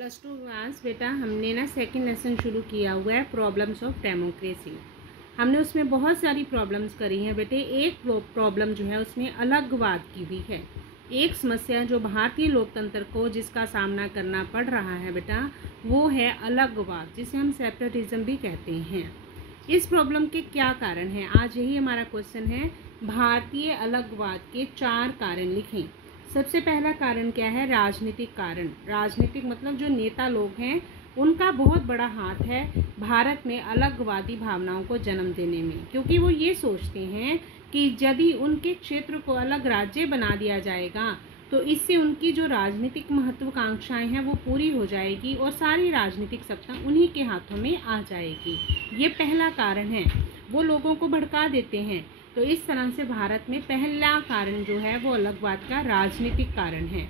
Plus 2 class बेटा हमने ना सेकंड लेसन शुरू किया हुआ है प्रॉब्लम्स ऑफ डेमोक्रेसी। हमने उसमें बहुत सारी प्रॉब्लम्स करी हैं बेटे। एक प्रॉब्लम जो है उसमें अलगवाद की भी है। एक समस्या जो भारतीय लोकतंत्र को जिसका सामना करना पड़ रहा है बेटा वो है अलगवाद, जिसे हम सेपरेटिज्म भी कहते हैं। इस प्रॉब्लम के क्या कारण हैं, आज यही हमारा क्वेश्चन है। भारतीय अलगवाद के 4 कारण लिखें। सबसे पहला कारण क्या है? राजनीतिक कारण। राजनीतिक मतलब जो नेता लोग हैं उनका बहुत बड़ा हाथ है भारत में अलगवादी भावनाओं को जन्म देने में, क्योंकि वो ये सोचते हैं कि यदि उनके क्षेत्र को अलग राज्य बना दिया जाएगा तो इससे उनकी जो राजनीतिक महत्वाकांक्षाएं हैं वो पूरी हो जाएगी और सारी राजनीतिक सत्ता उन्हीं के हाथों में आ जाएगी। ये पहला कारण है, वो लोगों को भड़का देते हैं। तो इस तरह से भारत में पहला कारण जो है वो अलगवाद का राजनीतिक कारण है।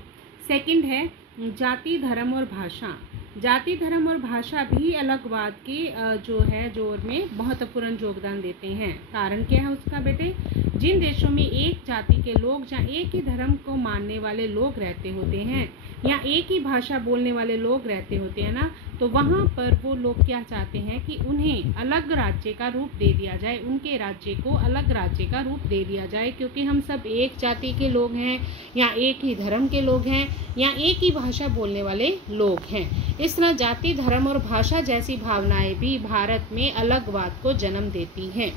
सेकंड है जाति, धर्म और भाषा। जाति, धर्म और भाषा भी अलगवाद की जो है जोर में महत्वपूर्ण योगदान देते हैं। कारण क्या है उसका बेटे? जिन देशों में एक जाति के लोग, जहाँ एक ही धर्म को मानने वाले लोग रहते होते हैं या एक ही भाषा बोलने वाले लोग रहते होते हैं ना, तो वहाँ पर वो लोग क्या चाहते हैं कि उन्हें अलग राज्य का रूप दे दिया जाए, उनके राज्य को अलग राज्य का रूप दे दिया जाए, क्योंकि हम सब एक जाति के लोग हैं या एक ही धर्म के लोग हैं या एक ही भाषा बोलने वाले लोग हैं। इस तरह जाति, धर्म और भाषा जैसी भावनाएं भी भारत में अलगवाद को जन्म देती हैं।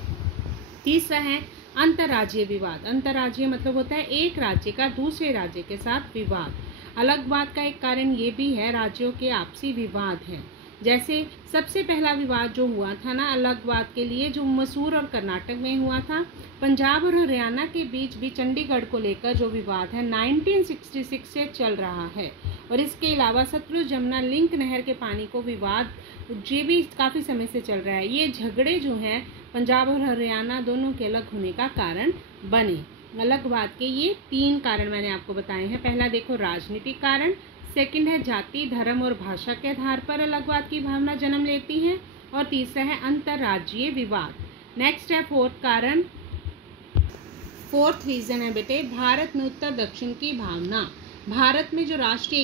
तीसरा है अंतर्राज्यीय विवाद। अंतर्राज्यीय मतलब होता है एक राज्य का दूसरे राज्य के साथ विवाद। अलगवाद का एक कारण ये भी है राज्यों के आपसी विवाद हैं। जैसे सबसे पहला विवाद जो हुआ था ना अलगवाद के लिए, जो मैसूर और कर्नाटक में हुआ था। पंजाब और हरियाणा के बीच भी चंडीगढ़ को लेकर जो विवाद है 1966 से चल रहा है। और इसके अलावा सतलुज जमुना लिंक नहर के पानी को विवाद ये भी काफ़ी समय से चल रहा है। ये झगड़े जो हैं पंजाब और हरियाणा दोनों के अलग होने का कारण बने। अलगवाद के ये 3 कारण मैंने आपको बताए हैं। पहला देखो राजनीतिक कारण, सेकंड है जाति, धर्म और भाषा के आधार पर अलगवाद की भावना जन्म लेती है, और तीसरा है अंतर्राज्यीय विवाद। नेक्स्ट है फोर्थ कारण। फोर्थ रीजन है बेटे भारत में उत्तर दक्षिण की भावना। भारत में जो राष्ट्रीय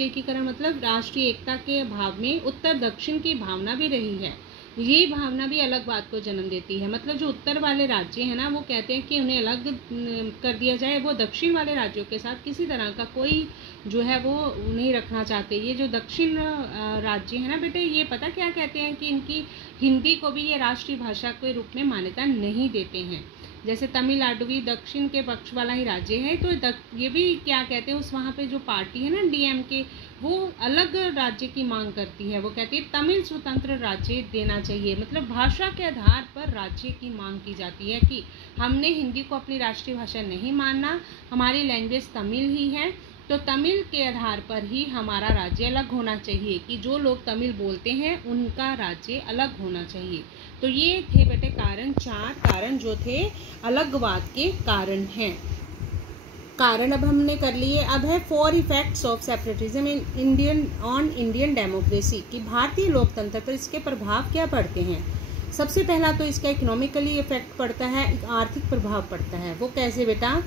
एकीकरण मतलब राष्ट्रीय एकता के अभाव में उत्तर दक्षिण की भावना भी रही है। ये भावना भी अलगवाद को जन्म देती है। मतलब जो उत्तर वाले राज्य हैं ना वो कहते हैं कि उन्हें अलग कर दिया जाए, वो दक्षिण वाले राज्यों के साथ किसी तरह का कोई जो है वो नहीं रखना चाहते। ये जो दक्षिण राज्य है ना बेटे, ये पता क्या कहते हैं कि इनकी हिंदी को भी ये राष्ट्रीय भाषा के रूप में मान्यता नहीं देते हैं। जैसे तमिलनाडु भी दक्षिण के पक्ष वाला ही राज्य है, तो ये भी क्या कहते हैं उस वहाँ पे जो पार्टी है ना डीएमके, वो अलग राज्य की मांग करती है। वो कहती है तमिल स्वतंत्र राज्य देना चाहिए। मतलब भाषा के आधार पर राज्य की मांग की जाती है कि हमने हिंदी को अपनी राष्ट्रीय भाषा नहीं मानना, हमारी लैंग्वेज तमिल ही है, तो तमिल के आधार पर ही हमारा राज्य अलग होना चाहिए, कि जो लोग तमिल बोलते हैं उनका राज्य अलग होना चाहिए। तो ये थे बेटे कारण, 4 कारण जो थे अलगवाद के कारण हैं। कारण अब हमने कर लिए। अब है 4 effects of separatism in Indian democracy, कि भारतीय लोकतंत्र पर इसके प्रभाव क्या पड़ते हैं। सबसे पहला तो इसका इकोनॉमिकली इफेक्ट पड़ता है, आर्थिक प्रभाव पड़ता है। वो कैसे बेटा?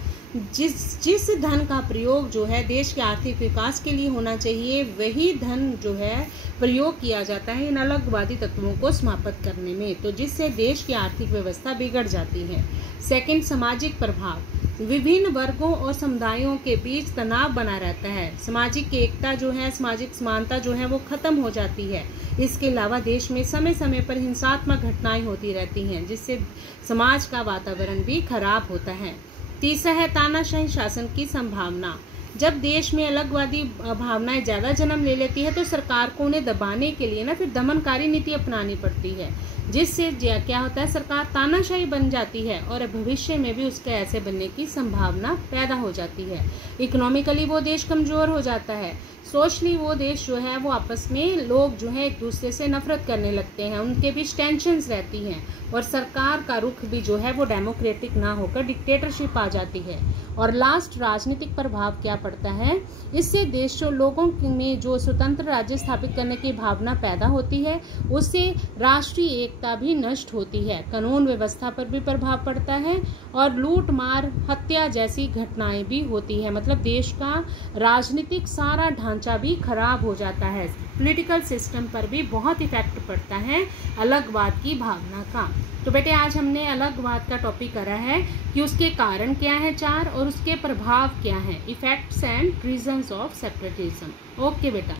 जिस धन का प्रयोग जो है देश के आर्थिक विकास के लिए होना चाहिए, वही धन जो है प्रयोग किया जाता है इन अलगवादी तत्वों को समाप्त करने में, तो जिससे देश की आर्थिक व्यवस्था बिगड़ जाती है। सेकंड, सामाजिक प्रभाव। विभिन्न वर्गों और समुदायों के बीच तनाव बना रहता है। सामाजिक एकता जो है, सामाजिक समानता जो है वो खत्म हो जाती है। इसके अलावा देश में समय समय पर हिंसात्मक घटनाएं होती रहती हैं, जिससे समाज का वातावरण भी खराब होता है। तीसरा है तानाशाही शासन की संभावना। जब देश में अलगवादी भावनाएं ज़्यादा जन्म ले लेती है तो सरकार को उन्हें दबाने के लिए ना फिर दमनकारी नीति अपनानी पड़ती है, जिससे क्या होता है सरकार तानाशाही बन जाती है और भविष्य में भी उसके ऐसे बनने की संभावना पैदा हो जाती है। इकोनॉमिकली वो देश कमज़ोर हो जाता है। सोशली वो देश जो है वो आपस में लोग जो है एक दूसरे से नफरत करने लगते हैं, उनके बीच टेंशन्स रहती हैं और सरकार का रुख भी जो है वो डेमोक्रेटिक ना होकर डिक्टेटरशिप आ जाती है। और लास्ट, राजनीतिक प्रभाव क्या पड़ता है? इससे देशों लोगों में जो स्वतंत्र राज्य स्थापित करने की भावना पैदा होती है, उससे राष्ट्रीय एकता भी नष्ट होती है। कानून व्यवस्था पर भी प्रभाव पड़ता है और लूट मार, हत्या जैसी घटनाएं भी होती है। मतलब देश का राजनीतिक सारा ढांचा ढांचा भी खराब हो जाता है। पॉलिटिकल सिस्टम पर भी बहुत इफेक्ट पड़ता है अलगवाद की भावना का। तो बेटे आज हमने अलगवाद का टॉपिक करा है कि उसके कारण क्या है 4 और उसके प्रभाव क्या हैं, effects and reasons of separatism. Okay बेटा।